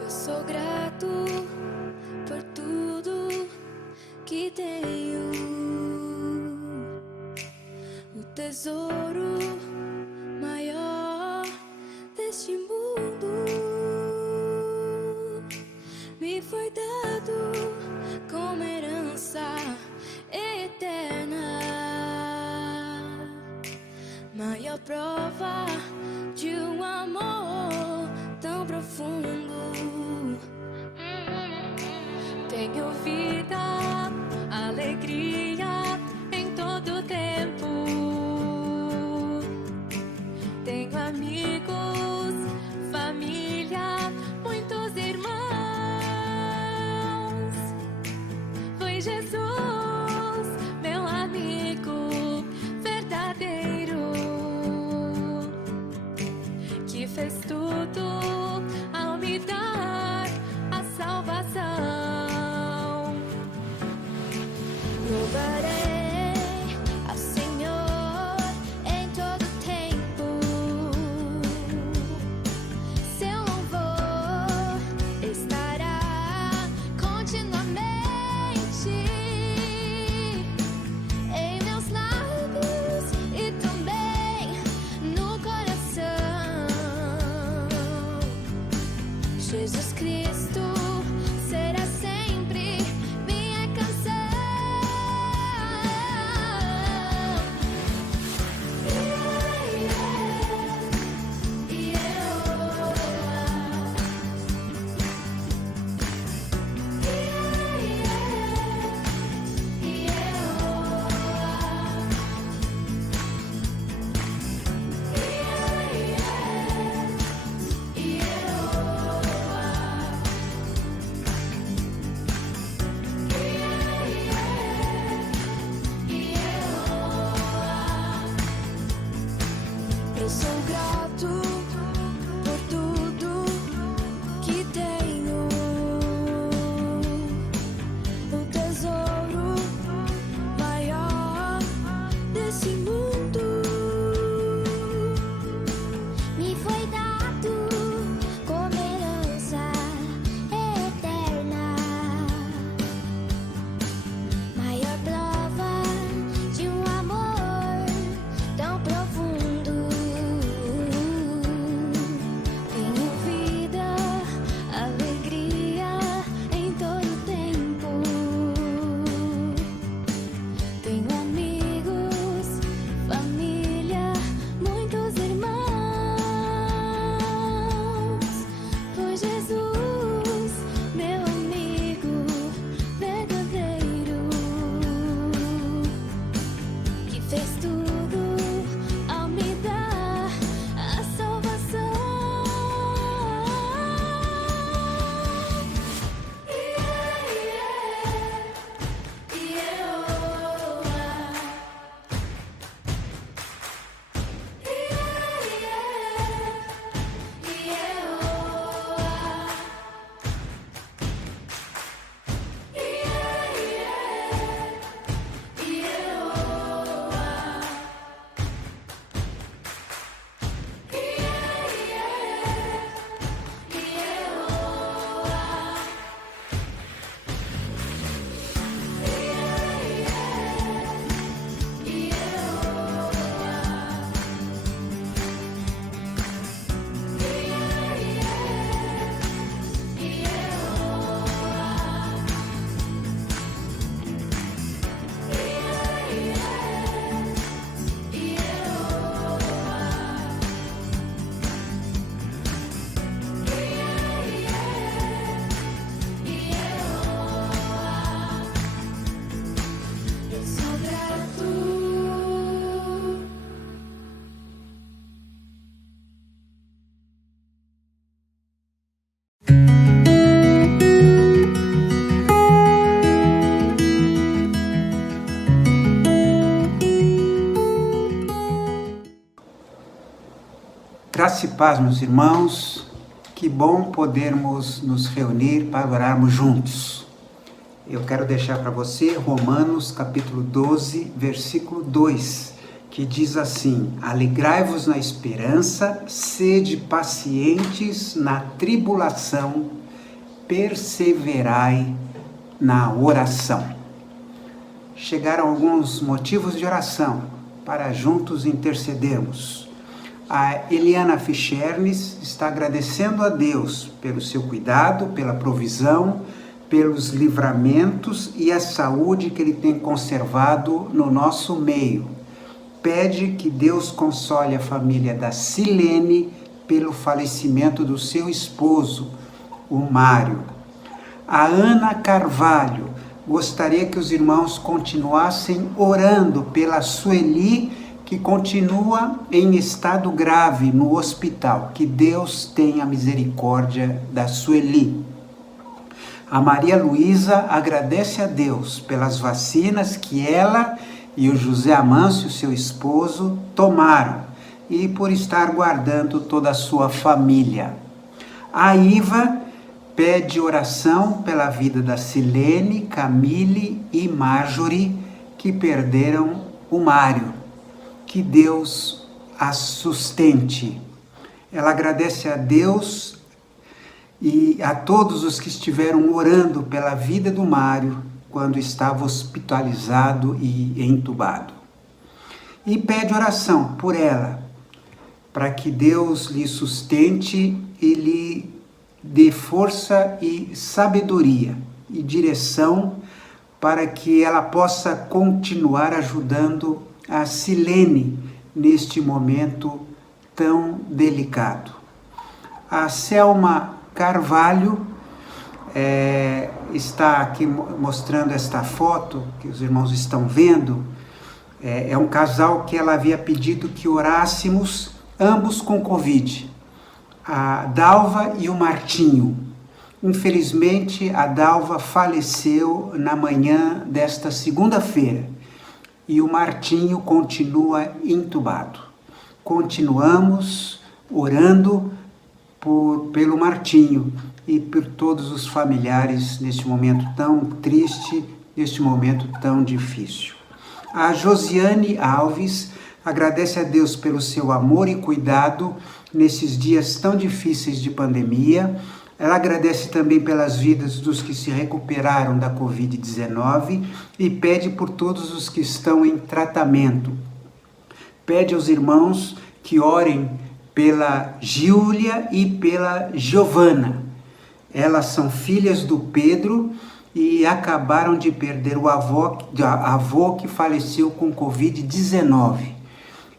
Eu sou grato por tudo que tenho, o tesouro maior deste mundo me foi dado como herança eterna, maior prova de um amor tão profundo. Tenho vida, alegria em todo tempo. Tenho amigos, família, muitos irmãos. Foi Jesus, meu amigo verdadeiro, que fez tudo ao me dar a salvação. Louvarei ao Senhor em todo tempo. Seu louvor estará continuamente em meus lábios e também no coração. Jesus Cristo será sempre minha canção. Eu sou grato por tudo que tenho, o tesouro maior desse mundo me foi dado como herança eterna, maior prova de um amor tão profundo. Tenho vida, alegria em todo tempo. Tenho amigos, família, muitos irmãos. Foi Jesus, meu amigo verdadeiro, que fez tudo ao me dar a salvação. Eu sou grato. Graça e paz, meus irmãos. Que bom podermos nos reunir para orarmos juntos. Eu quero deixar para você Romanos capítulo 12, versículo 2, que diz assim: alegrai-vos na esperança, sede pacientes na tribulação perseverai na oração. Chegaram alguns motivos de oração para juntos intercedermos. A Eliana Fichernes está agradecendo a Deus pelo seu cuidado, pela provisão, pelos livramentos e a saúde que Ele tem conservado no nosso meio. Pede que Deus console a família da Silene pelo falecimento do seu esposo, o Mário. A Ana Carvalho gostaria que os irmãos continuassem orando pela Sueli, que continua em estado grave no hospital. Que Deus tenha misericórdia da Sueli. A Maria Luísa agradece a Deus pelas vacinas que ela e o José Amâncio, seu esposo, tomaram e por estar guardando toda a sua família. A Iva pede oração pela vida da Silene, Camille e Marjorie, que perderam o Mário. Que Deus as sustente. Ela agradece a Deus e a todos os que estiveram orando pela vida do Mário quando estava hospitalizado e entubado. E pede oração por ela, para que Deus lhe sustente e lhe dê força e sabedoria e direção para que ela possa continuar ajudando a Silene neste momento tão delicado. A Selma Carvalho está aqui mostrando esta foto que os irmãos estão vendo. É um casal que ela havia pedido que orássemos, ambos com Covid, a Dalva e o Martinho. Infelizmente, a Dalva faleceu na manhã desta segunda-feira e o Martinho continua entubado. Continuamos orando pelo Martinho e por todos os familiares neste momento tão triste, neste momento tão difícil. A Josiane Alves agradece a Deus pelo seu amor e cuidado nesses dias tão difíceis de pandemia. Ela agradece também pelas vidas dos que se recuperaram da Covid-19 e pede por todos os que estão em tratamento. Pede aos irmãos que orem pela Júlia e pela Giovana. Elas são filhas do Pedro e acabaram de perder o avô que faleceu com Covid-19.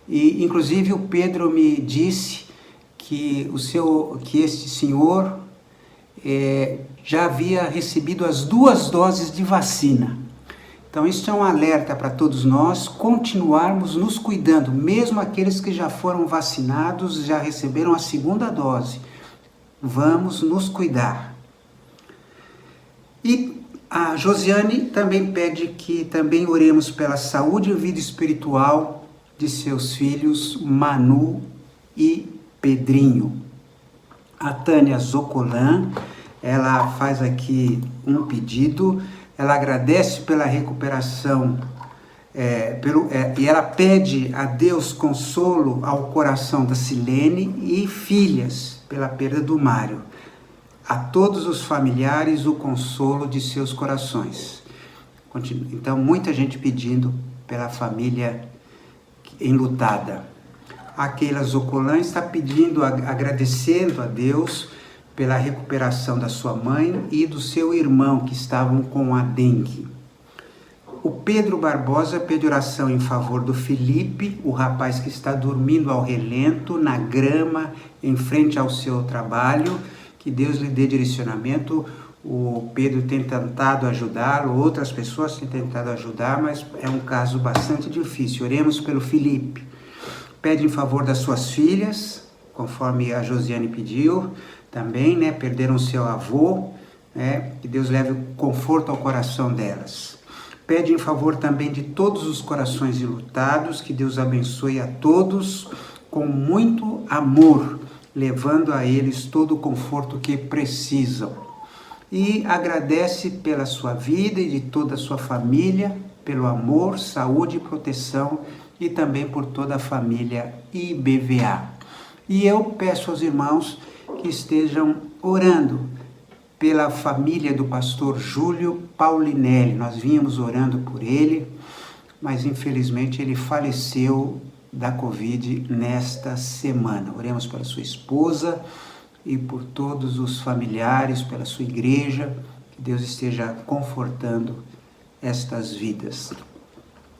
E, inclusive, o Pedro me disse que este senhor já havia recebido as 2 doses de vacina. Então, isso é um alerta para todos nós continuarmos nos cuidando, mesmo aqueles que já foram vacinados, já receberam a 2ª dose. Vamos nos cuidar. E a Josiane também pede que também oremos pela saúde e vida espiritual de seus filhos Manu e Pedrinho. A Tânia Zocolan, ela faz aqui um pedido. Ela agradece pela recuperação e ela pede a Deus consolo ao coração da Silene e filhas pela perda do Mário. A todos os familiares o consolo de seus corações. Então, muita gente pedindo pela família enlutada. A Keila Zocolan está pedindo, agradecendo a Deus pela recuperação da sua mãe e do seu irmão que estavam com a dengue. O Pedro Barbosa pede oração em favor do Felipe, o rapaz que está dormindo ao relento, na grama, em frente ao seu trabalho. Que Deus lhe dê direcionamento. O Pedro tem tentado ajudá-lo, outras pessoas têm tentado ajudar, mas é um caso bastante difícil. Oremos pelo Felipe. Pede em favor das suas filhas, conforme a Josiane pediu. Também, perderam seu avô, que Deus leve conforto ao coração delas. Pede em favor também de todos os corações enlutados, que Deus abençoe a todos com muito amor, levando a eles todo o conforto que precisam. E agradece pela sua vida e de toda a sua família, pelo amor, saúde e proteção, e também por toda a família IBVA. E eu peço aos irmãos que estejam orando pela família do pastor Júlio Paulinelli. Nós vínhamos orando por ele, mas infelizmente ele faleceu da Covid nesta semana. Oremos pela sua esposa e por todos os familiares, pela sua igreja, que Deus esteja confortando estas vidas.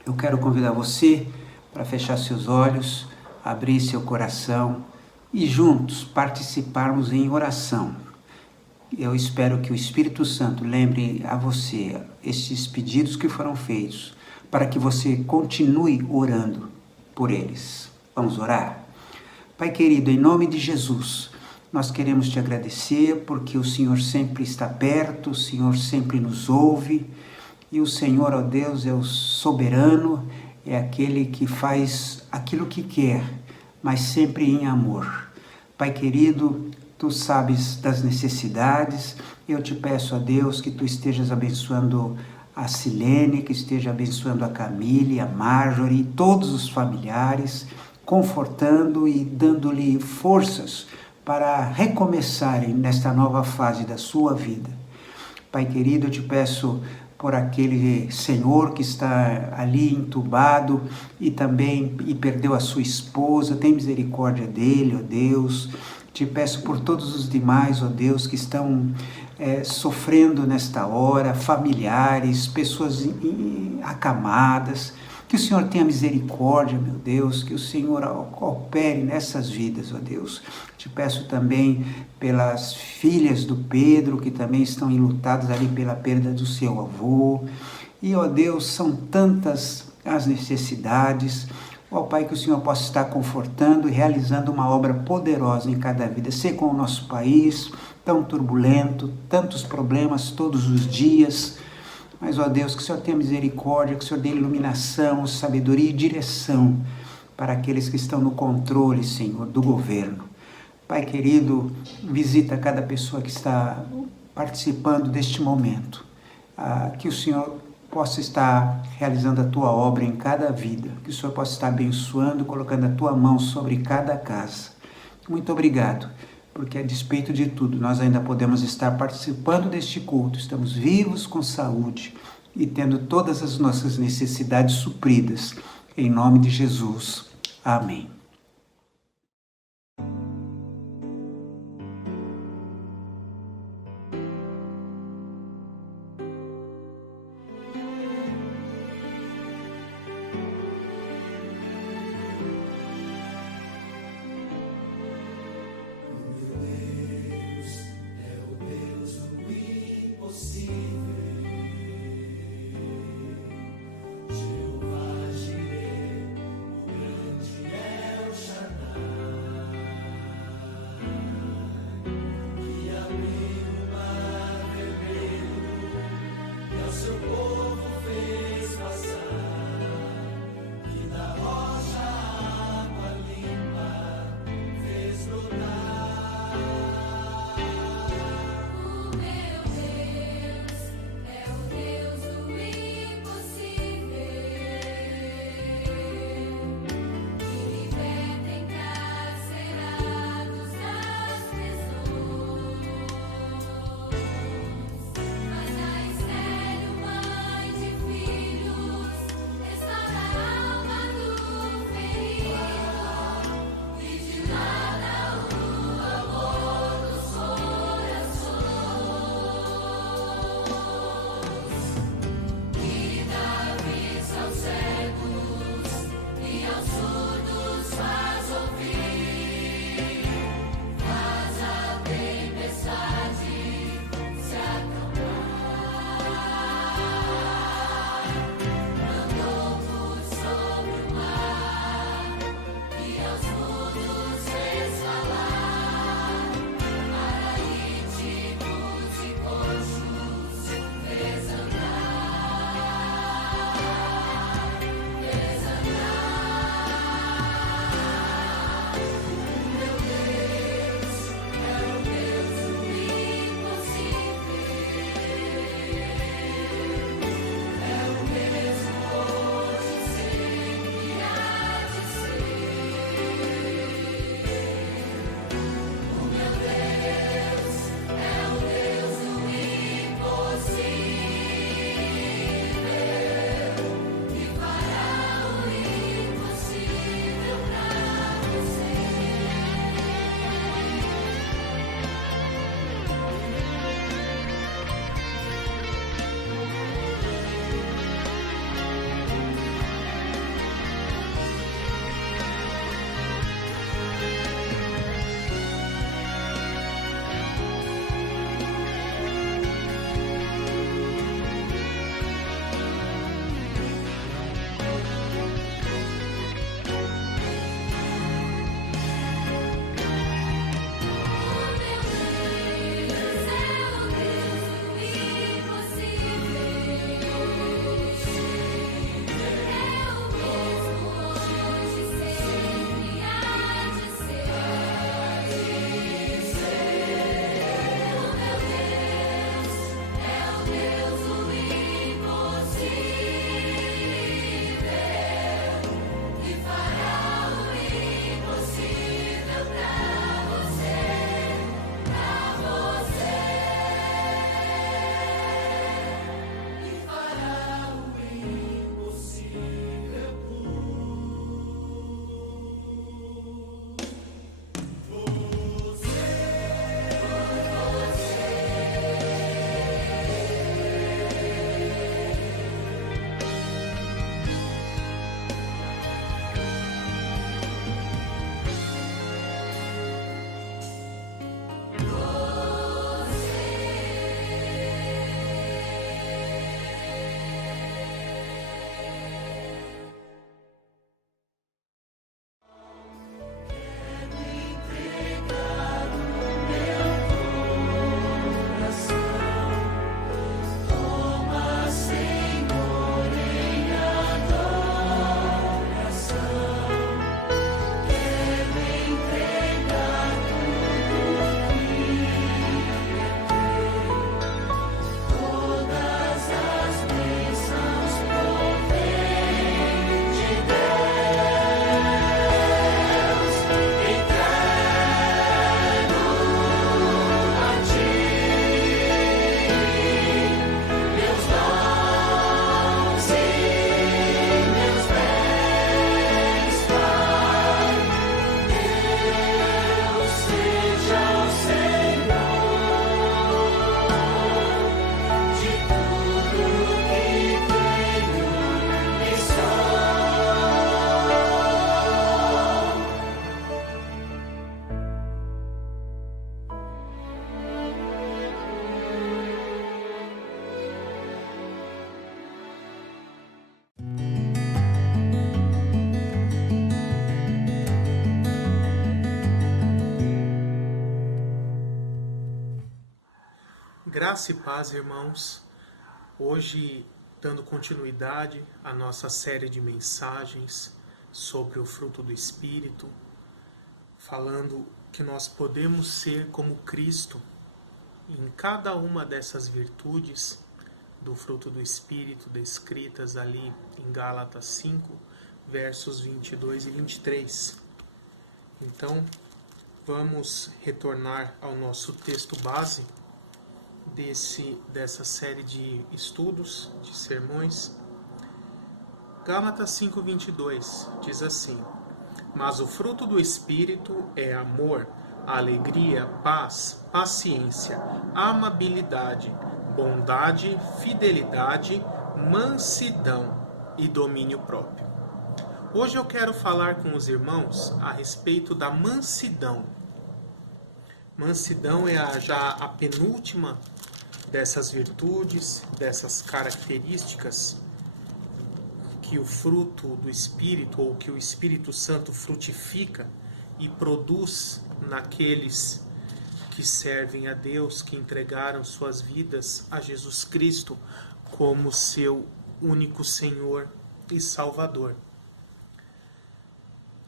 Eu quero convidar você para fechar seus olhos, abrir seu coração e juntos participarmos em oração. Eu espero que o Espírito Santo lembre a você estes pedidos que foram feitos, para que você continue orando por eles. Vamos orar? Pai querido, em nome de Jesus, nós queremos te agradecer porque o Senhor sempre está perto, o Senhor sempre nos ouve e o Senhor, ó Deus, é o soberano, é aquele que faz aquilo que quer, mas sempre em amor. Pai querido, tu sabes das necessidades, eu te peço a Deus que tu estejas abençoando a Silene, que esteja abençoando a Camille, a Marjorie, todos os familiares, confortando e dando-lhe forças para recomeçarem nesta nova fase da sua vida. Pai querido, eu te peço por aquele senhor que está ali entubado e perdeu a sua esposa, tem misericórdia dele, ó Deus. Te peço por todos os demais, ó Deus, que estão sofrendo nesta hora, familiares, pessoas acamadas, que o Senhor tenha misericórdia, meu Deus, que o Senhor opere nessas vidas, ó Deus. Te peço também pelas filhas do Pedro, que também estão enlutadas ali pela perda do seu avô. E, ó Deus, são tantas as necessidades. Ó Pai, que o Senhor possa estar confortando e realizando uma obra poderosa em cada vida. Sei com o nosso país, tão turbulento, tantos problemas todos os dias. Mas, ó Deus, que o Senhor tenha misericórdia, que o Senhor dê iluminação, sabedoria e direção para aqueles que estão no controle, Senhor, do governo. Pai querido, visita cada pessoa que está participando deste momento. Que o Senhor possa estar realizando a tua obra em cada vida. Que o Senhor possa estar abençoando, colocando a tua mão sobre cada casa. Muito obrigado, porque a despeito de tudo, nós ainda podemos estar participando deste culto. Estamos vivos, com saúde e tendo todas as nossas necessidades supridas. Em nome de Jesus. Amém. Jeová Jireh, o grande é Graça e paz, irmãos. Hoje, dando continuidade à nossa série de mensagens sobre o fruto do Espírito, falando que nós podemos ser como Cristo em cada uma dessas virtudes do fruto do Espírito descritas ali em Gálatas 5, versos 22 e 23. Então, vamos retornar ao nosso texto base dessa série de estudos, de sermões. Gálatas 5:22 diz assim: Mas o fruto do Espírito é amor, alegria, paz, paciência, amabilidade, bondade, fidelidade, mansidão e domínio próprio. Hoje eu quero falar com os irmãos a respeito da mansidão. Mansidão é já a penúltima dessas virtudes, dessas características que o fruto do Espírito, ou que o Espírito Santo frutifica e produz naqueles que servem a Deus, que entregaram suas vidas a Jesus Cristo como seu único Senhor e Salvador.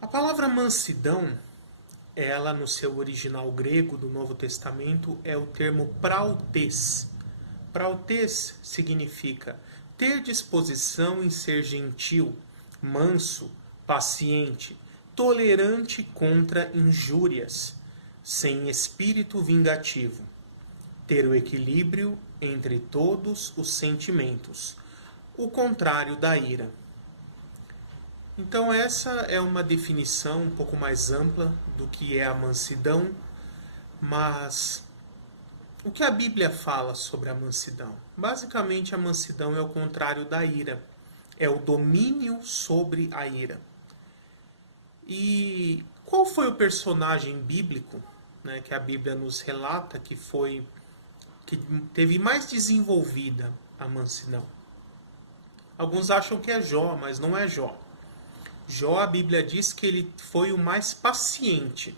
A palavra mansidão, ela no seu original grego do Novo Testamento é o termo prautes. Prautes significa ter disposição em ser gentil, manso, paciente, tolerante contra injúrias, sem espírito vingativo, ter o equilíbrio entre todos os sentimentos, o contrário da ira. Então essa é uma definição um pouco mais ampla do que é a mansidão, mas o que a Bíblia fala sobre a mansidão? Basicamente, a mansidão é o contrário da ira. É o domínio sobre a ira. E qual foi o personagem bíblico, né, que a Bíblia nos relata que teve mais desenvolvida a mansidão? Alguns acham que é Jó, mas não é Jó. Jó, a Bíblia diz que ele foi o mais paciente.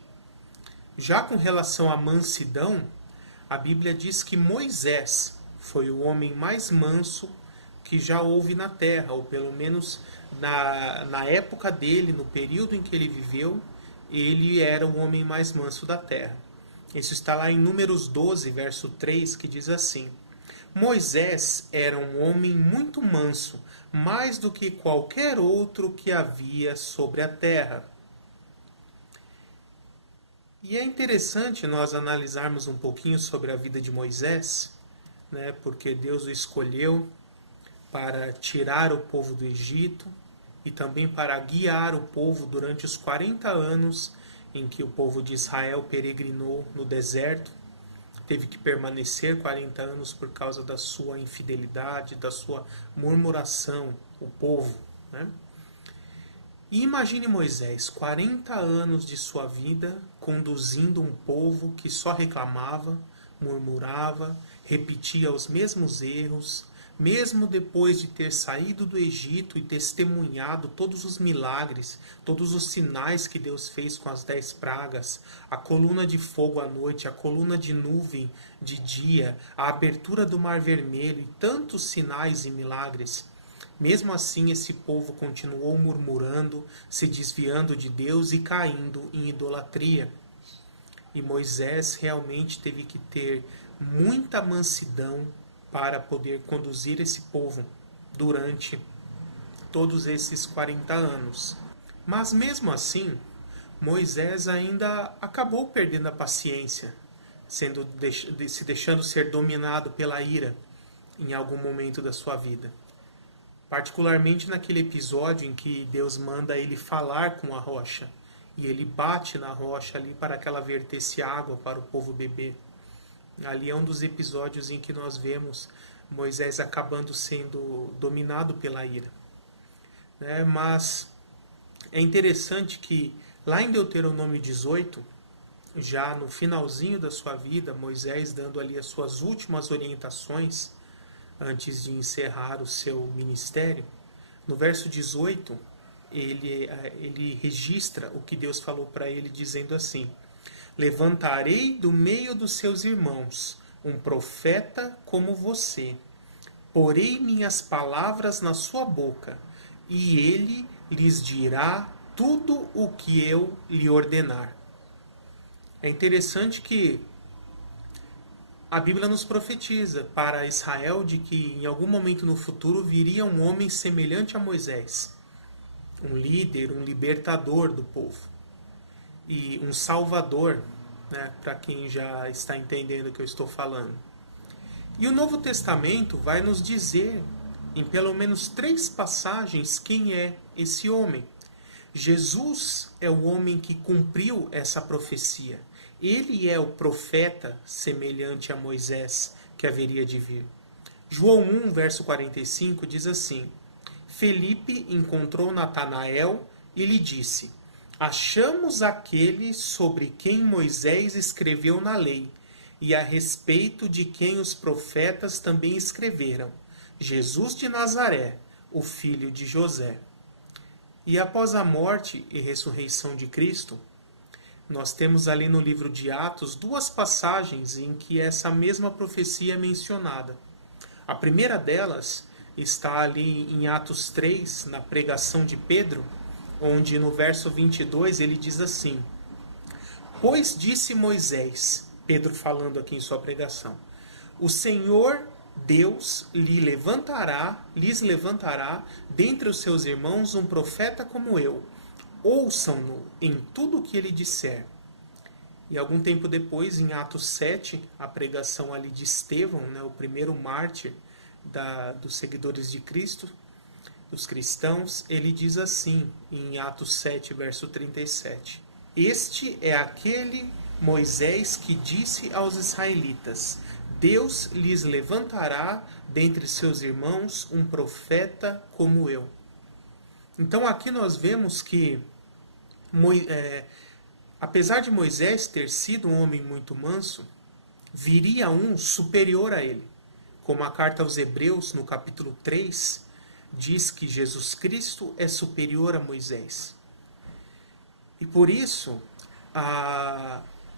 Já com relação à mansidão, a Bíblia diz que Moisés foi o homem mais manso que já houve na terra, ou pelo menos na época dele, no período em que ele viveu, ele era o homem mais manso da terra. Isso está lá em Números 12, verso 3, que diz assim: Moisés era um homem muito manso, mais do que qualquer outro que havia sobre a terra. E é interessante nós analisarmos um pouquinho sobre a vida de Moisés, né, porque Deus o escolheu para tirar o povo do Egito e também para guiar o povo durante os 40 anos em que o povo de Israel peregrinou no deserto. Teve que permanecer 40 anos por causa da sua infidelidade, da sua murmuração, o povo, né? E imagine Moisés, 40 anos de sua vida, conduzindo um povo que só reclamava, murmurava, repetia os mesmos erros, mesmo depois de ter saído do Egito e testemunhado todos os milagres, todos os sinais que Deus fez com as 10 pragas, a coluna de fogo à noite, a coluna de nuvem de dia, a abertura do Mar Vermelho e tantos sinais e milagres. Mesmo assim, esse povo continuou murmurando, se desviando de Deus e caindo em idolatria. E Moisés realmente teve que ter muita mansidão para poder conduzir esse povo durante todos esses 40 anos. Mas mesmo assim, Moisés ainda acabou perdendo a paciência, se deixando ser dominado pela ira em algum momento da sua vida. Particularmente naquele episódio em que Deus manda ele falar com a rocha, e ele bate na rocha ali para que ela vertesse água para o povo beber. Ali é um dos episódios em que nós vemos Moisés acabando sendo dominado pela ira. Mas é interessante que lá em Deuteronômio 18, já no finalzinho da sua vida, Moisés dando ali as suas últimas orientações antes de encerrar o seu ministério, no verso 18, ele registra o que Deus falou para ele, dizendo assim: levantarei do meio dos seus irmãos um profeta como você. Porei minhas palavras na sua boca, e ele lhes dirá tudo o que eu lhe ordenar. É interessante que a Bíblia nos profetiza para Israel de que em algum momento no futuro viria um homem semelhante a Moisés, um líder, um libertador do povo e um salvador, né, para quem já está entendendo o que eu estou falando. E o Novo Testamento vai nos dizer, em pelo menos 3 passagens, quem é esse homem. Jesus é o homem que cumpriu essa profecia. Ele é o profeta semelhante a Moisés que haveria de vir. João 1, verso 45 diz assim: Felipe encontrou Natanael e lhe disse: Achamos aquele sobre quem Moisés escreveu na lei, e a respeito de quem os profetas também escreveram, Jesus de Nazaré, o filho de José. E após a morte e ressurreição de Cristo, nós temos ali no livro de Atos 2 passagens em que essa mesma profecia é mencionada. A primeira delas está ali em Atos 3, na pregação de Pedro, onde no verso 22 ele diz assim: Pois disse Moisés, Pedro falando aqui em sua pregação, o Senhor Deus lhes levantará dentre os seus irmãos um profeta como eu. Ouçam-no em tudo o que ele disser. E algum tempo depois, em Atos 7, a pregação ali de Estevão, né, o primeiro mártir dos seguidores de Cristo, dos cristãos, ele diz assim, em Atos 7, verso 37. Este é aquele Moisés que disse aos israelitas: Deus lhes levantará dentre seus irmãos um profeta como eu. Então aqui nós vemos que, apesar de Moisés ter sido um homem muito manso, viria um superior a ele. Como a carta aos Hebreus, no capítulo 3, diz que Jesus Cristo é superior a Moisés. E por isso,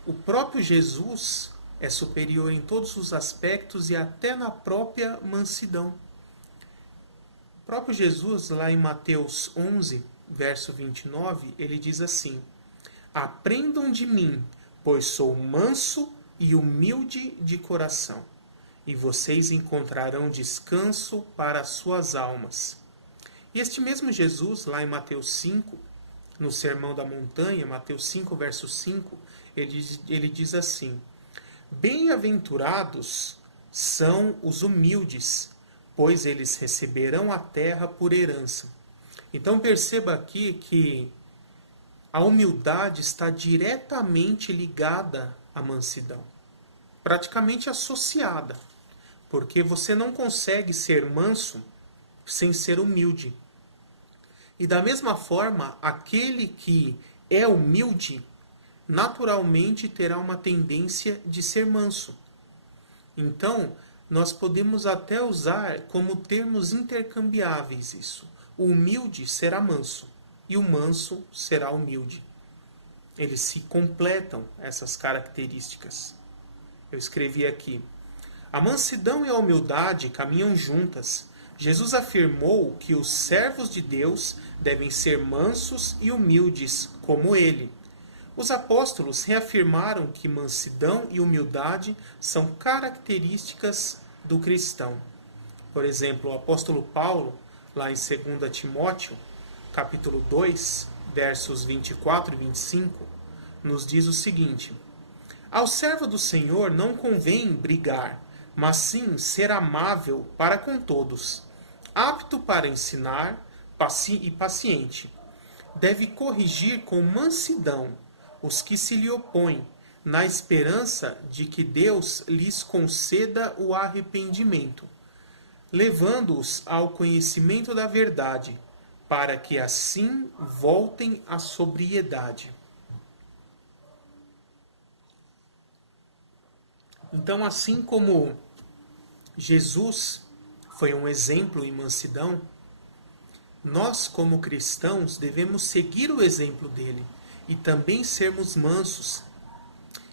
o próprio Jesus é superior em todos os aspectos e até na própria mansidão. O próprio Jesus, lá em Mateus 11, verso 29, ele diz assim: Aprendam de mim, pois sou manso e humilde de coração, e vocês encontrarão descanso para as suas almas. E este mesmo Jesus, lá em Mateus 5, no Sermão da Montanha, Mateus 5, verso 5, ele diz assim: Bem-aventurados são os humildes, pois eles receberão a terra por herança. Então perceba aqui que a humildade está diretamente ligada à mansidão, praticamente associada, porque você não consegue ser manso sem ser humilde. E da mesma forma, aquele que é humilde, naturalmente terá uma tendência de ser manso. Então, nós podemos até usar como termos intercambiáveis isso. O humilde será manso e o manso será humilde. Eles se completam, essas características. Eu escrevi aqui: a mansidão e a humildade caminham juntas. Jesus afirmou que os servos de Deus devem ser mansos e humildes como ele. Os apóstolos reafirmaram que mansidão e humildade são características do cristão. Por exemplo, o apóstolo Paulo, lá em 2 Timóteo, capítulo 2, versos 24 e 25, nos diz o seguinte: Ao servo do Senhor não convém brigar, mas sim ser amável para com todos, apto para ensinar e paciente. Deve corrigir com mansidão os que se lhe opõem, na esperança de que Deus lhes conceda o arrependimento, levando-os ao conhecimento da verdade, para que assim voltem à sobriedade. Então, assim como Jesus foi um exemplo em mansidão, nós, como cristãos, devemos seguir o exemplo dele e também sermos mansos.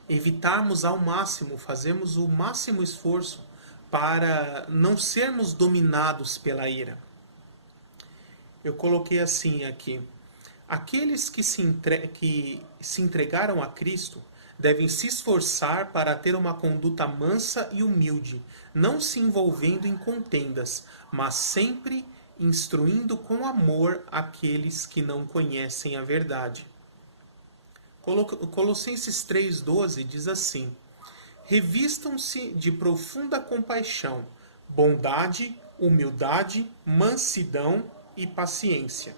evitarmos ao máximo, fazermos o máximo esforço para não sermos dominados pela ira. Eu coloquei assim aqui: aqueles que se entregaram a Cristo devem se esforçar para ter uma conduta mansa e humilde, não se envolvendo em contendas, mas sempre instruindo com amor aqueles que não conhecem a verdade. Colossenses 3,12 diz assim: revistam-se de profunda compaixão, bondade, humildade, mansidão e paciência.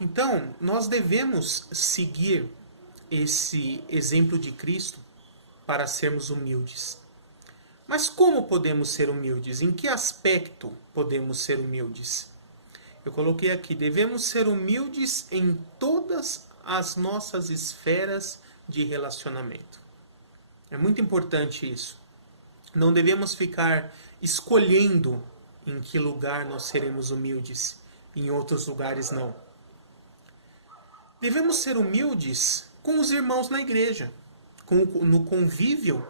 Então, nós devemos seguir esse exemplo de Cristo para sermos humildes. Mas como podemos ser humildes? Em que aspecto podemos ser humildes? Eu coloquei aqui: devemos ser humildes em todas as nossas esferas de relacionamento. É muito importante isso. Não devemos ficar escolhendo em que lugar nós seremos humildes, em outros lugares não. Devemos ser humildes com os irmãos na igreja, no convívio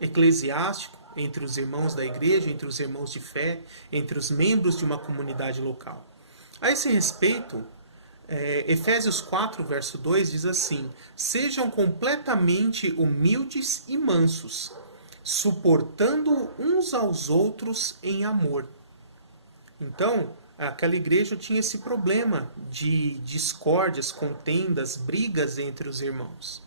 eclesiástico, entre os irmãos da igreja, entre os irmãos de fé, entre os membros de uma comunidade local. A esse respeito, Efésios 4, verso 2 diz assim: sejam completamente humildes e mansos, suportando uns aos outros em amor. Então, aquela igreja tinha esse problema de discórdias, contendas, brigas entre os irmãos.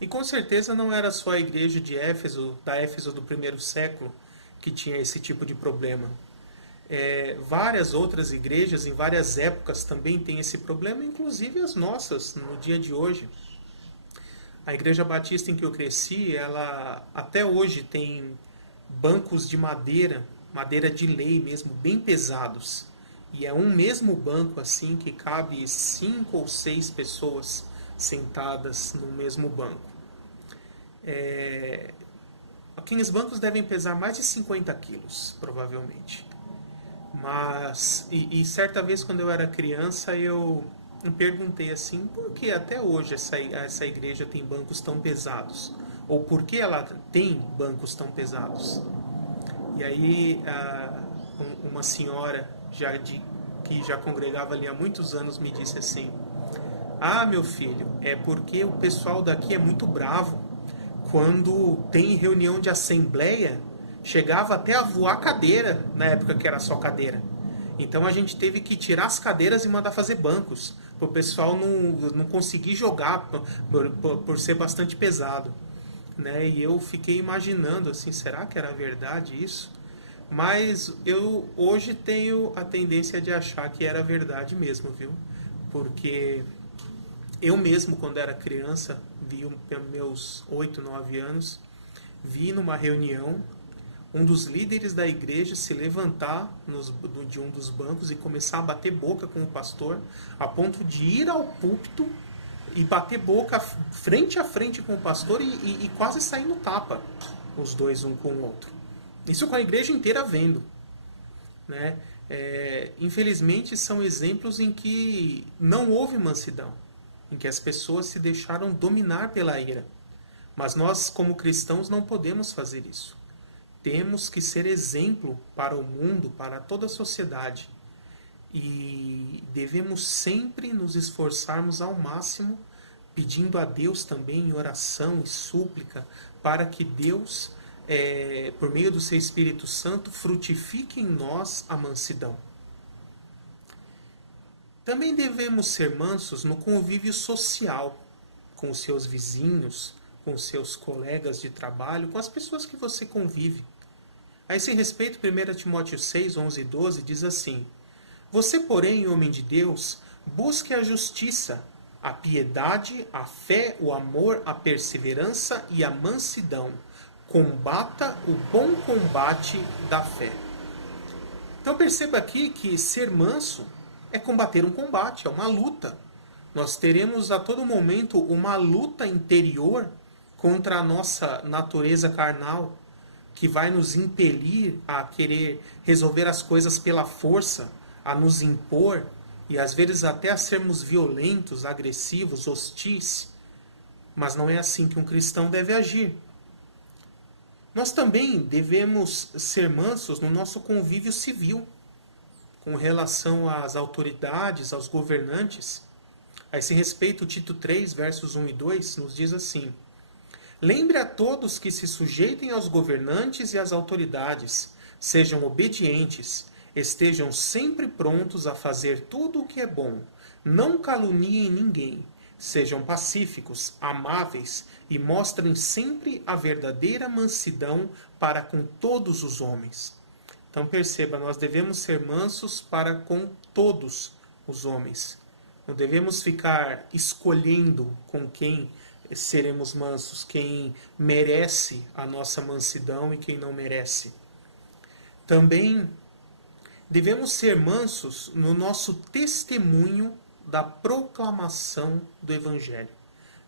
E com certeza não era só a igreja de Éfeso, da Éfeso do primeiro século, que tinha esse tipo de problema. Várias outras igrejas, em várias épocas, também têm esse problema, inclusive as nossas, no dia de hoje. A Igreja Batista em que eu cresci, ela até hoje tem bancos de madeira de lei mesmo, bem pesados. E é um mesmo banco assim que cabe 5 ou 6 pessoas sentadas no mesmo banco. Aqueles bancos devem pesar mais de 50 quilos, provavelmente. Mas, certa vez quando eu era criança, eu perguntei assim: por que até hoje essa igreja tem bancos tão pesados? Ou por que ela tem bancos tão pesados? E aí uma senhora que já congregava ali há muitos anos me disse assim: ah, meu filho, é porque o pessoal daqui é muito bravo. Quando tem reunião de assembleia, chegava até a voar cadeira, na época que era só cadeira. Então a gente teve que tirar as cadeiras e mandar fazer bancos, para o pessoal não conseguir jogar, por ser bastante pesado. Né? E eu fiquei imaginando assim: será que era verdade isso? Mas eu hoje tenho a tendência de achar que era verdade mesmo, viu? Porque eu mesmo, quando era criança, vi meus 8, 9 anos, vi numa reunião um dos líderes da igreja se levantar de um dos bancos e começar a bater boca com o pastor, a ponto de ir ao púlpito e bater boca frente a frente com o pastor e quase sair no tapa, os dois um com o outro. Isso com a igreja inteira vendo. Né? Infelizmente são exemplos em que não houve mansidão, em que as pessoas se deixaram dominar pela ira. Mas nós, como cristãos, não podemos fazer isso. Temos que ser exemplo para o mundo, para toda a sociedade. E devemos sempre nos esforçarmos ao máximo, pedindo a Deus também em oração e súplica, para que Deus, por meio do seu Espírito Santo, frutifique em nós a mansidão. Também devemos ser mansos no convívio social, com os seus vizinhos, com os seus colegas de trabalho, com as pessoas que você convive. A esse respeito, 1 Timóteo 6, 11 e 12 diz assim: você, porém, homem de Deus, busque a justiça, a piedade, a fé, o amor, a perseverança e a mansidão. Combata o bom combate da fé. Então perceba aqui que ser manso é combater um combate, é uma luta. Nós teremos a todo momento uma luta interior contra a nossa natureza carnal, que vai nos impelir a querer resolver as coisas pela força, a nos impor e às vezes até a sermos violentos, agressivos, hostis. mas não é assim que um cristão deve agir. Nós também devemos ser mansos no nosso convívio civil, com relação às autoridades, aos governantes. A esse respeito, Tito 3, versos 1 e 2, nos diz assim: lembre a todos que se sujeitem aos governantes e às autoridades, sejam obedientes, estejam sempre prontos a fazer tudo o que é bom, não caluniem ninguém, sejam pacíficos, amáveis e mostrem sempre a verdadeira mansidão para com todos os homens. Então perceba, nós devemos ser mansos para com todos os homens. Não devemos ficar escolhendo com quem seremos mansos, quem merece a nossa mansidão e quem não merece. Também devemos ser mansos no nosso testemunho da proclamação do Evangelho.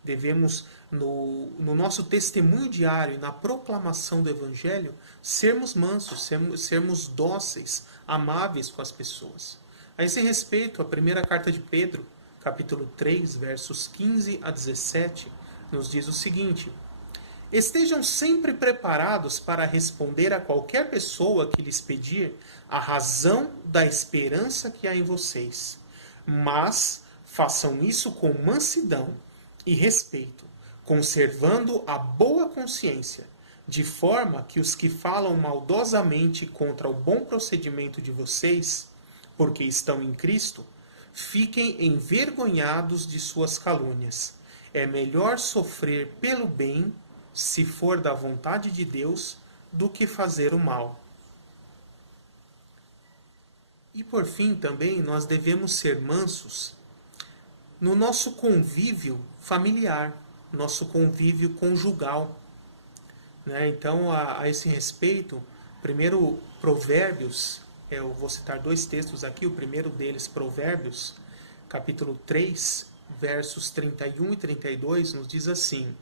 Devemos, no nosso testemunho diário, na proclamação do Evangelho, sermos mansos, sermos dóceis, amáveis com as pessoas. A esse respeito, a primeira carta de Pedro, capítulo 3, versos 15 a 17, nos diz o seguinte: estejam sempre preparados para responder a qualquer pessoa que lhes pedir a razão da esperança que há em vocês. Mas façam isso com mansidão e respeito, conservando a boa consciência, de forma que os que falam maldosamente contra o bom procedimento de vocês, porque estão em Cristo, fiquem envergonhados de suas calúnias. É melhor sofrer pelo bem, se for da vontade de Deus, do que fazer o mal. E por fim também nós devemos ser mansos no nosso convívio familiar, nosso convívio conjugal. Então, a esse respeito, primeiro Provérbios, eu vou citar dois textos aqui, o primeiro deles, Provérbios, capítulo 3, versos 31 e 32, nos diz assim: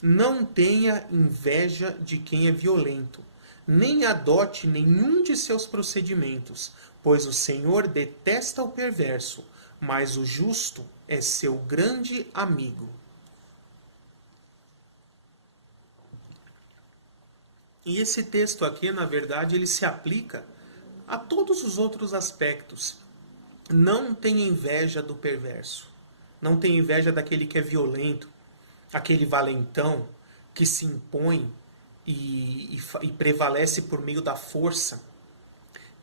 não tenha inveja de quem é violento, nem adote nenhum de seus procedimentos, pois o Senhor detesta o perverso, mas o justo é seu grande amigo. E esse texto aqui, na verdade, ele se aplica a todos os outros aspectos. Não tenha inveja do perverso. Não tenha inveja daquele que é violento, aquele valentão que se impõe e prevalece por meio da força,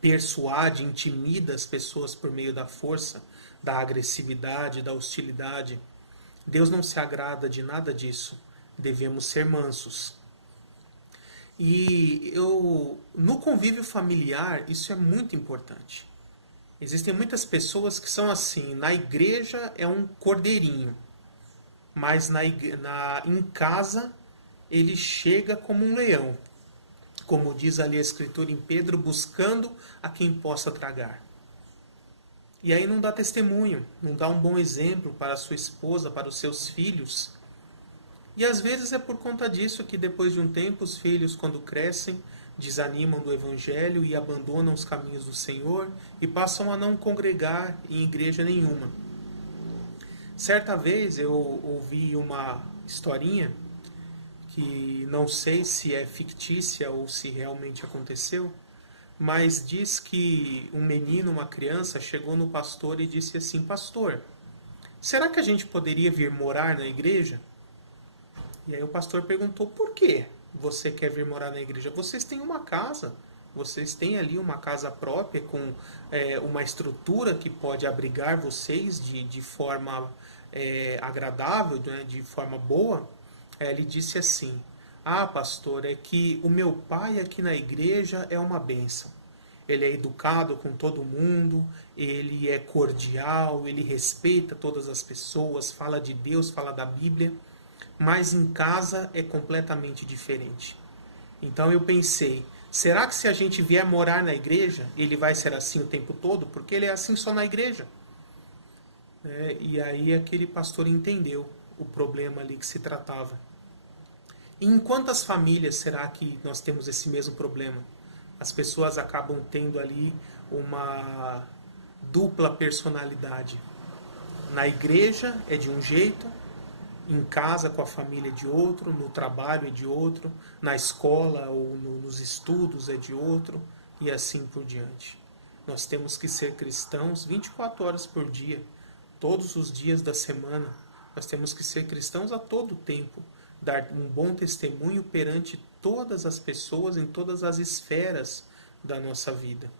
persuade, intimida as pessoas por meio da força, da agressividade, da hostilidade. Deus não se agrada de nada disso. Devemos ser mansos. E no convívio familiar, isso é muito importante. Existem muitas pessoas que são assim: na igreja é um cordeirinho, mas em casa ele chega como um leão. Como diz ali a Escritura em Pedro, buscando a quem possa tragar. E aí não dá testemunho, não dá um bom exemplo para a sua esposa, para os seus filhos. E às vezes é por conta disso que depois de um tempo os filhos, quando crescem, desanimam do Evangelho e abandonam os caminhos do Senhor e passam a não congregar em igreja nenhuma. Certa vez eu ouvi uma historinha que não sei se é fictícia ou se realmente aconteceu, mas diz que um menino, uma criança, chegou no pastor e disse assim: pastor, será que a gente poderia vir morar na igreja? E aí o pastor perguntou: por que você quer vir morar na igreja? Vocês têm uma casa, vocês têm ali uma casa própria com uma estrutura que pode abrigar vocês de forma agradável, né, de forma boa. Ele disse assim: ah, pastor, é que o meu pai aqui na igreja é uma bênção. Ele é educado com todo mundo, ele é cordial, ele respeita todas as pessoas, fala de Deus, fala da Bíblia, mas em casa é completamente diferente. Então eu pensei, será que se a gente vier morar na igreja, ele vai ser assim o tempo todo? Porque ele é assim só na igreja. E aí aquele pastor entendeu o problema ali que se tratava. E em quantas famílias será que nós temos esse mesmo problema? As pessoas acabam tendo ali uma dupla personalidade. Na igreja é de um jeito, em casa com a família é de outro, no trabalho é de outro, na escola ou nos estudos é de outro, e assim por diante. Nós temos que ser cristãos 24 horas por dia, todos os dias da semana. Nós temos que ser cristãos a todo tempo, dar um bom testemunho perante todas as pessoas, em todas as esferas da nossa vida.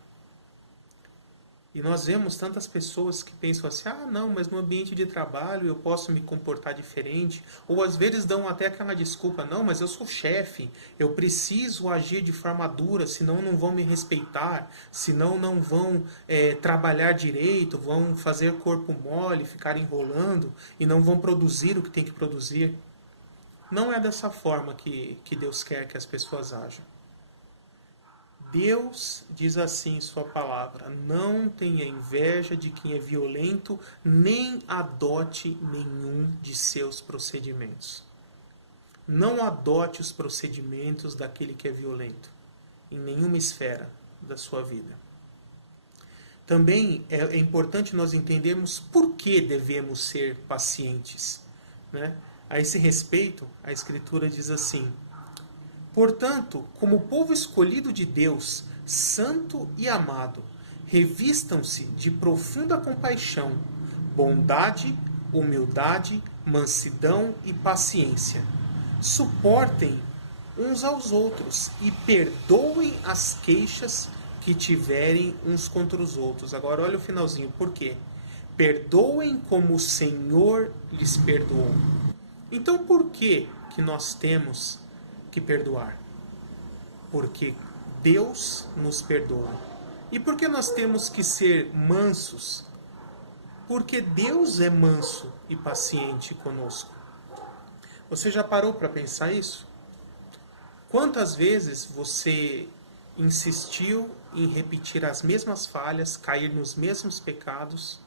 E nós vemos tantas pessoas que pensam assim, não, mas no ambiente de trabalho eu posso me comportar diferente. Ou às vezes dão até aquela desculpa, não, mas eu sou chefe, eu preciso agir de forma dura, senão não vão me respeitar, senão não vão trabalhar direito, vão fazer corpo mole, ficar enrolando e não vão produzir o que tem que produzir. Não é dessa forma que Deus quer que as pessoas ajam. Deus diz assim em sua palavra, não tenha inveja de quem é violento, nem adote nenhum de seus procedimentos. Não adote os procedimentos daquele que é violento, em nenhuma esfera da sua vida. Também é importante nós entendermos por que devemos ser pacientes, né? A esse respeito, a Escritura diz assim, portanto, como povo escolhido de Deus, santo e amado, revistam-se de profunda compaixão, bondade, humildade, mansidão e paciência. Suportem uns aos outros e perdoem as queixas que tiverem uns contra os outros. Agora olha o finalzinho, por quê? Perdoem como o Senhor lhes perdoou. Então por que nós temos que perdoar? Porque Deus nos perdoa. E por que nós temos que ser mansos? Porque Deus é manso e paciente conosco. Você já parou para pensar isso? Quantas vezes você insistiu em repetir as mesmas falhas, cair nos mesmos pecados,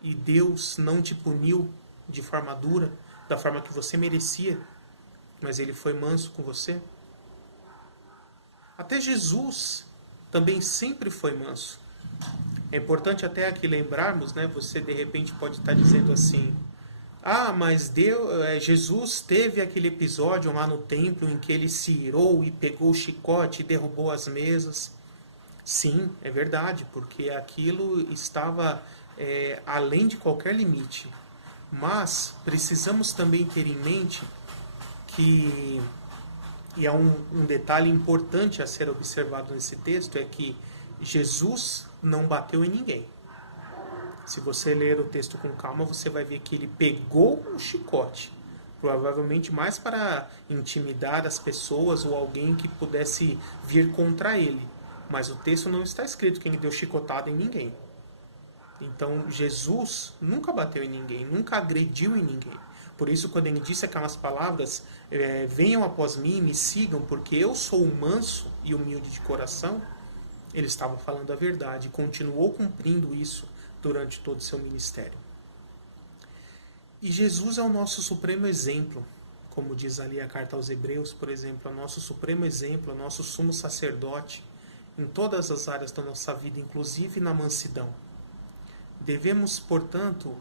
e Deus não te puniu de forma dura, da forma que você merecia, mas Ele foi manso com você? Até Jesus também sempre foi manso. É importante até aqui lembrarmos, né? Você de repente pode estar dizendo assim, mas Jesus teve aquele episódio lá no templo em que ele se irou e pegou o chicote e derrubou as mesas. Sim, é verdade, porque aquilo estava além de qualquer limite. Mas precisamos também ter em mente que, e há um detalhe importante a ser observado nesse texto, é que Jesus não bateu em ninguém. Se você ler o texto com calma, você vai ver que ele pegou um chicote, provavelmente mais para intimidar as pessoas ou alguém que pudesse vir contra ele. Mas o texto não está escrito que ele deu chicotada em ninguém. Então, Jesus nunca bateu em ninguém, nunca agrediu em ninguém. Por isso, quando ele disse aquelas palavras, venham após mim e me sigam, porque eu sou manso e humilde de coração, ele estava falando a verdade e continuou cumprindo isso durante todo o seu ministério. E Jesus é o nosso supremo exemplo, como diz ali a carta aos Hebreus, por exemplo, é o nosso supremo exemplo, é o nosso sumo sacerdote, em todas as áreas da nossa vida, inclusive na mansidão. Devemos, portanto,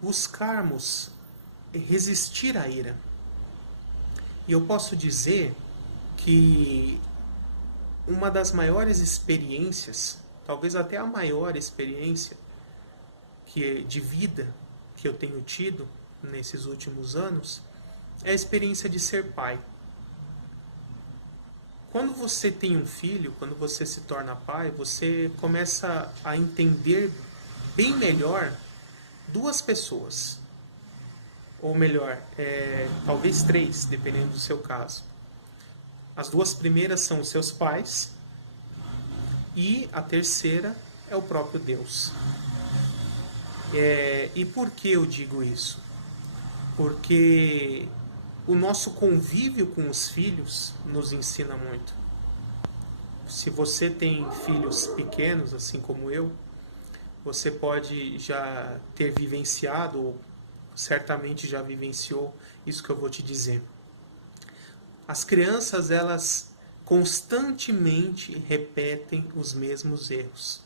buscarmos resistir à ira. E eu posso dizer que uma das experiências, talvez até a maior experiência de vida que eu tenho tido nesses últimos anos, é a experiência de ser pai. Quando você tem um filho, quando você se torna pai, você começa a entender bem melhor duas pessoas. Ou melhor, talvez três, dependendo do seu caso. As duas primeiras são os seus pais e a terceira é o próprio Deus. E por que eu digo isso? Porque o nosso convívio com os filhos nos ensina muito. Se você tem filhos pequenos, assim como eu, você pode já ter vivenciado, ou certamente já vivenciou isso que eu vou te dizer. As crianças, elas constantemente repetem os mesmos erros.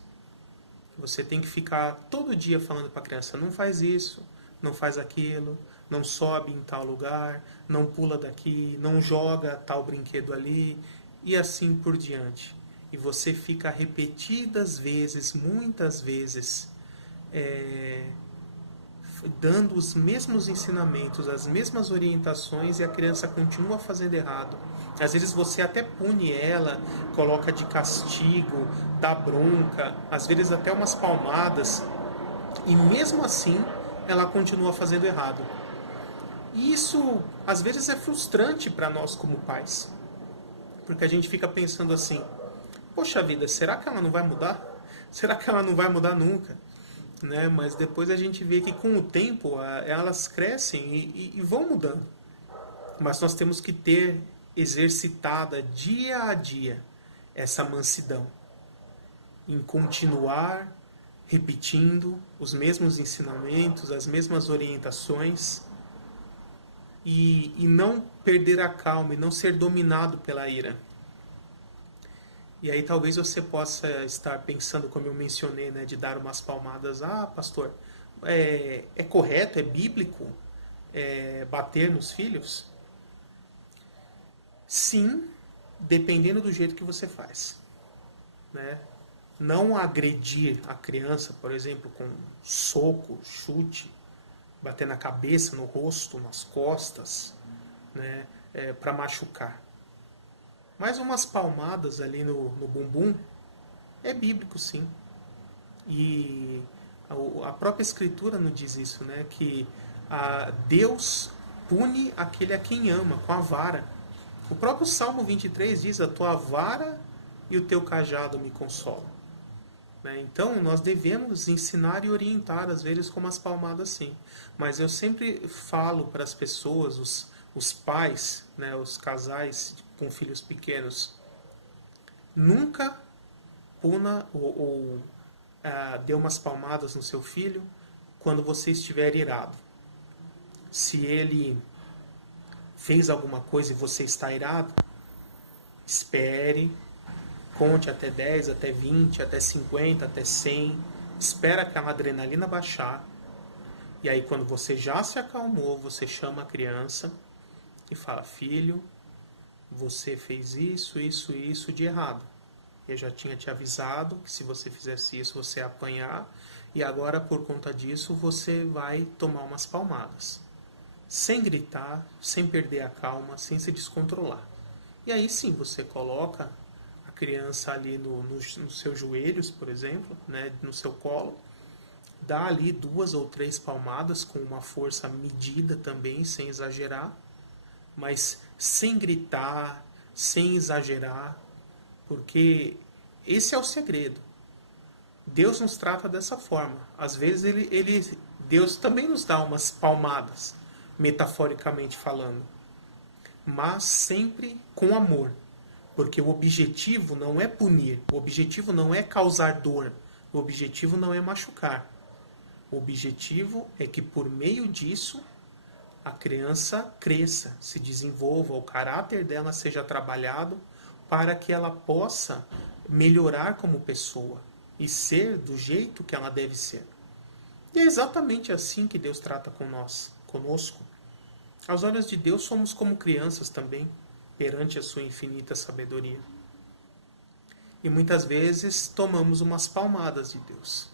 Você tem que ficar todo dia falando para a criança, não faz isso, não faz aquilo, não sobe em tal lugar, não pula daqui, não joga tal brinquedo ali, e assim por diante. E você fica repetidas vezes, muitas vezes, dando os mesmos ensinamentos, as mesmas orientações, e a criança continua fazendo errado. Às vezes você até pune ela, coloca de castigo, dá bronca, às vezes até umas palmadas, e mesmo assim ela continua fazendo errado. E isso às vezes é frustrante para nós como pais, porque a gente fica pensando assim: poxa vida, será que ela não vai mudar? Será que ela não vai mudar nunca? Né? Mas depois a gente vê que com o tempo elas crescem e vão mudando. Mas nós temos que ter exercitada dia a dia essa mansidão, em continuar repetindo os mesmos ensinamentos, as mesmas orientações, e não perder a calma e não ser dominado pela ira. E aí talvez você possa estar pensando, como eu mencionei, né, de dar umas palmadas. Ah, pastor, é correto, é bíblico bater nos filhos? Sim, dependendo do jeito que você faz. Né? Não agredir a criança, por exemplo, com soco, chute, bater na cabeça, no rosto, nas costas, né, para machucar. Mas umas palmadas ali no bumbum é bíblico, sim. E a própria Escritura nos diz isso, né? Que Deus pune aquele a quem ama, com a vara. O próprio Salmo 23 diz: a tua vara e o teu cajado me consolam. Né? Então, nós devemos ensinar e orientar, às vezes, com umas palmadas, sim. Mas eu sempre falo para as pessoas, os pais, né, os casais com filhos pequenos, nunca puna ou dê umas palmadas no seu filho quando você estiver irado. Se ele fez alguma coisa e você está irado, espere, conte até 10, até 20, até 50, até 100, espera aquela adrenalina baixar, e aí quando você já se acalmou, você chama a criança e fala: filho, você fez isso, isso e isso de errado. Eu já tinha te avisado que se você fizesse isso, você ia apanhar, e agora por conta disso você vai tomar umas palmadas. Sem gritar, sem perder a calma, sem se descontrolar. E aí sim, você coloca a criança ali nos seus joelhos, por exemplo, né, no seu colo, dá ali 2 ou 3 palmadas com uma força medida também, sem exagerar, mas sem gritar, sem exagerar, porque esse é o segredo. Deus nos trata dessa forma. Às vezes Deus também nos dá umas palmadas, metaforicamente falando, mas sempre com amor, porque o objetivo não é punir, o objetivo não é causar dor, o objetivo não é machucar. O objetivo é que por meio disso a criança cresça, se desenvolva, o caráter dela seja trabalhado para que ela possa melhorar como pessoa e ser do jeito que ela deve ser. E é exatamente assim que Deus trata conosco. Aos olhos de Deus somos como crianças também, perante a sua infinita sabedoria. E muitas vezes tomamos umas palmadas de Deus.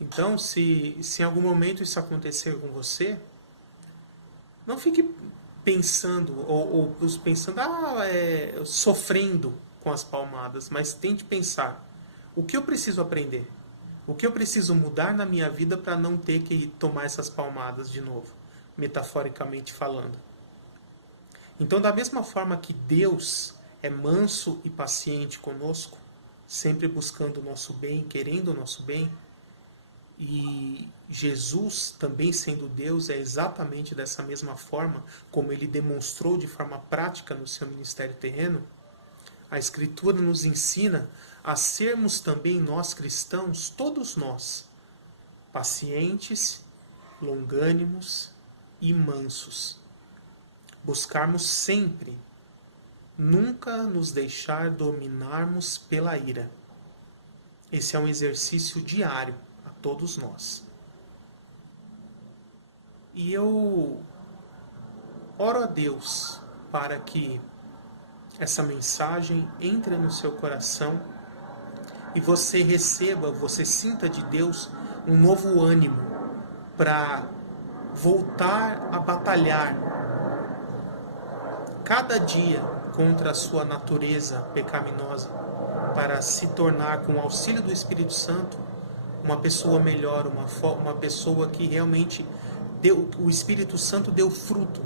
Então, se em algum momento isso acontecer com você, não fique pensando, ou pensando, sofrendo com as palmadas, mas tente pensar: o que eu preciso aprender? O que eu preciso mudar na minha vida para não ter que tomar essas palmadas de novo, metaforicamente falando? Então, da mesma forma que Deus é manso e paciente conosco, sempre buscando o nosso bem, querendo o nosso bem, e Jesus, também sendo Deus, é exatamente dessa mesma forma, como ele demonstrou de forma prática no seu ministério terreno, a Escritura nos ensina a sermos também nós cristãos, todos nós, pacientes, longânimos e mansos. Buscarmos sempre, nunca nos deixar dominarmos pela ira. Esse é um exercício diário a todos nós. E eu oro a Deus para que essa mensagem entre no seu coração e você receba, você sinta de Deus um novo ânimo para voltar a batalhar cada dia contra a sua natureza pecaminosa, para se tornar, com o auxílio do Espírito Santo, uma pessoa melhor, uma pessoa que realmente o Espírito Santo deu fruto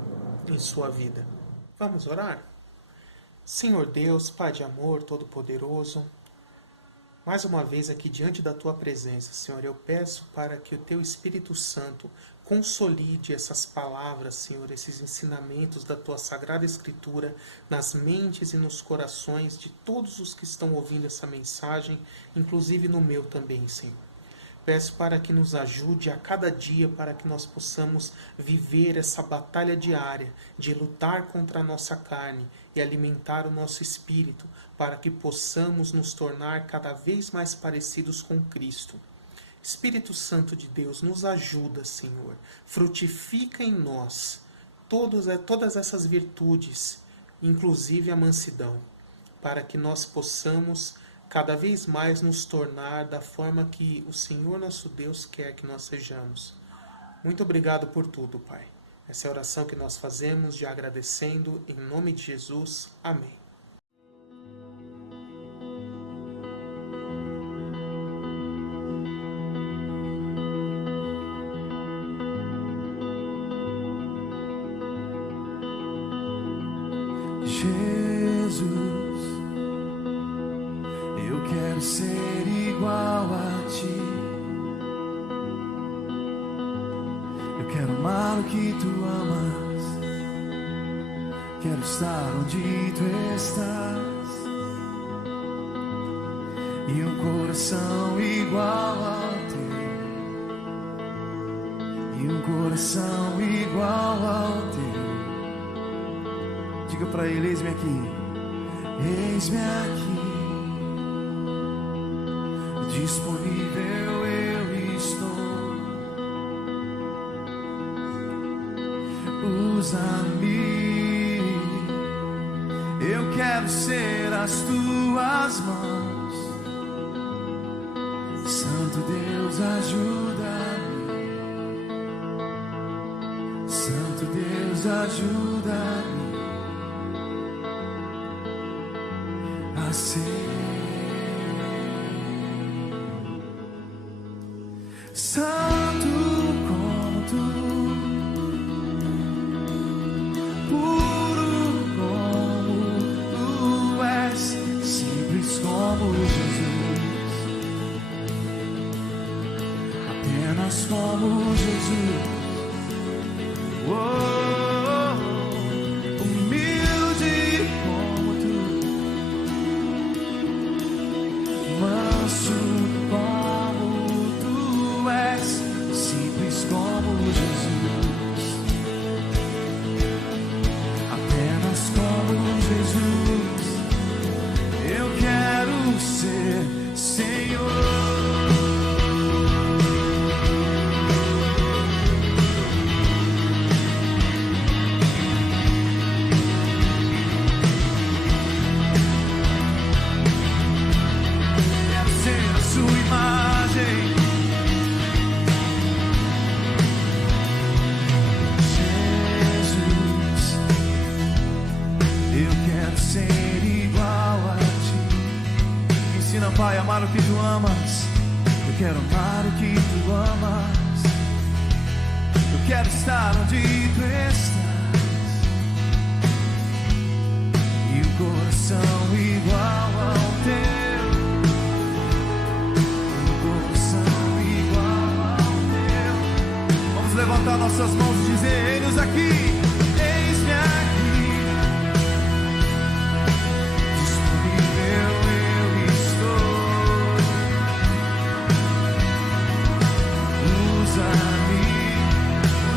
em sua vida. Vamos orar? Senhor Deus, Pai de amor, Todo-Poderoso, mais uma vez aqui diante da Tua presença, Senhor, eu peço para que o Teu Espírito Santo consolide essas palavras, Senhor, esses ensinamentos da Tua Sagrada Escritura nas mentes e nos corações de todos os que estão ouvindo essa mensagem, inclusive no meu também, Senhor. Peço para que nos ajude a cada dia para que nós possamos viver essa batalha diária de lutar contra a nossa carne e alimentar o nosso espírito para que possamos nos tornar cada vez mais parecidos com Cristo. Espírito Santo de Deus, nos ajuda, Senhor. Frutifica em nós todas essas virtudes, inclusive a mansidão, para que nós possamos cada vez mais nos tornar da forma que o Senhor nosso Deus quer que nós sejamos. Muito obrigado por tudo, Pai. Essa é a oração que nós fazemos, de agradecendo, em nome de Jesus. Amém. Jesus, eu quero ser igual a Ti. Eu quero amar o que Tu amas. Quero estar onde Tu estás. E um coração igual ao Teu. E um coração igual ao Teu. Diga para Ele: eis-me aqui. Eis-me aqui. Disponível eu estou. Usa-me. Eu quero ser as Tuas mãos. Santo Deus, ajuda-me. Santo Deus, ajuda-me a ser santo como Tu, puro como Tu és, simples como Jesus, apenas como Jesus. Humilde como Tu, manso como Tu és, simples como Jesus, apenas como Jesus. Eu quero ser, Senhor. Pai, amar o que Tu amas. Eu quero amar o que Tu amas. Eu quero estar onde Tu estás. E um coração igual ao Teu. Um coração igual ao Teu. Vamos levantar nossas mãos e dizer: eis-nos aqui. Eis-me aqui.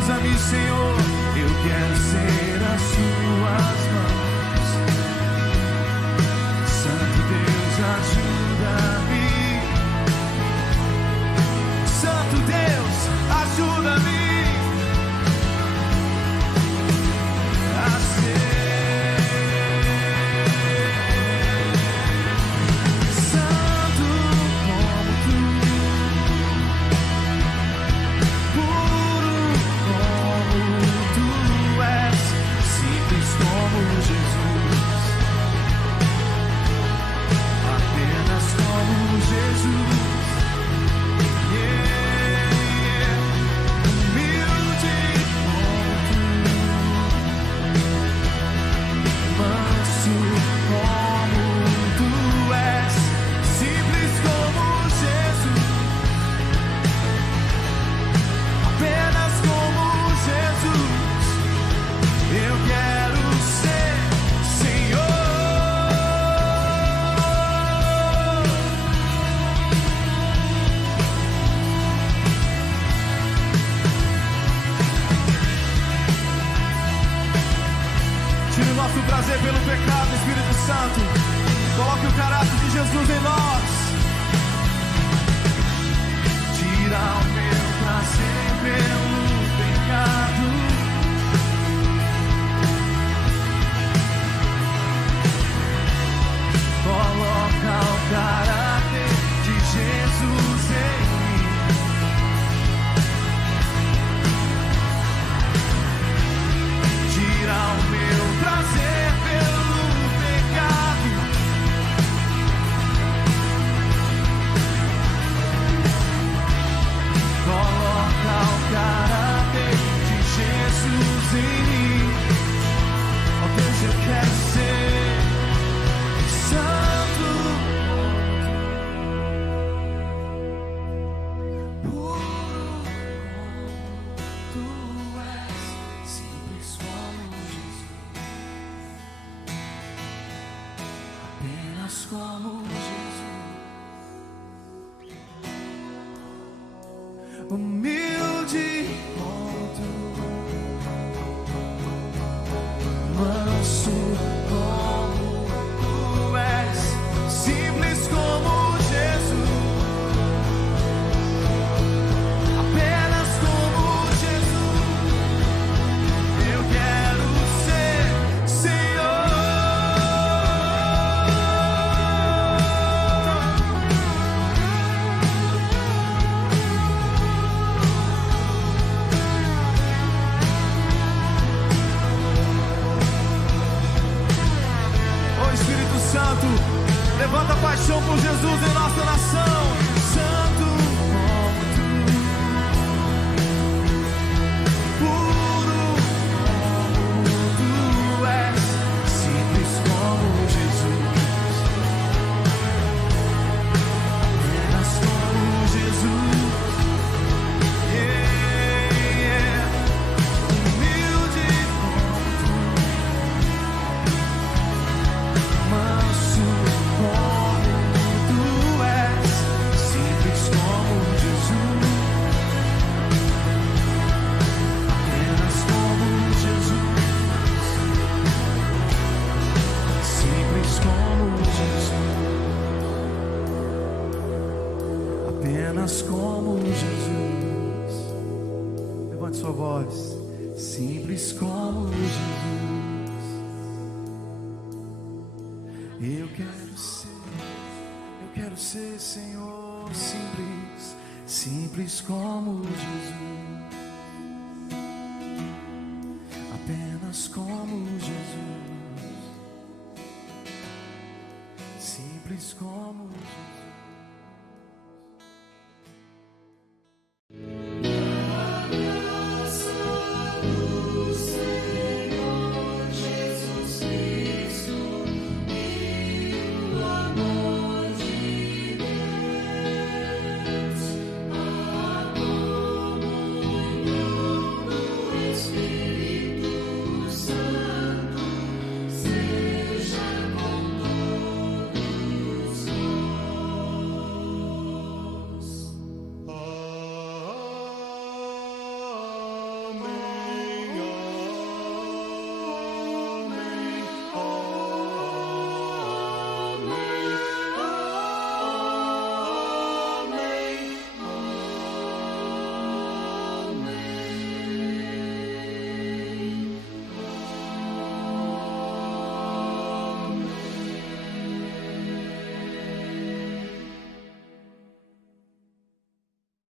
Usa-me, Senhor, eu quero ser as Tuas mãos. Santo Deus, ajuda-me. Santo Deus, ajuda-me pelo pecado, Espírito Santo. Coloque o caráter de Jesus em nós. Tira o meu prazer pelo pecado. Coloca o caráter de Jesus em mim. Tira o meu prazer pelo pecado. Coloca o caráter de Jesus em mim. Ó Deus, eu quero ser santo, puro como tu és, simples como Jesus, apenas como Jesus, humilde como tu, manso como tu és, simples como Jesus, apenas como Jesus. Eu quero ser Senhor. Ô Espírito Santo, levanta a paixão por Jesus em nossa nação. Santo como tu, puro como tu és, simples como Jesus, apenas como Jesus. Yeah, yeah. Humilde como tu, manso como tu és, simples como Jesus, apenas como Jesus, simples como Jesus, apenas como Jesus. Levante sua voz. Simples como Jesus. Eu quero ser, Senhor, simples, simples como Jesus, apenas como Jesus, simples como Jesus.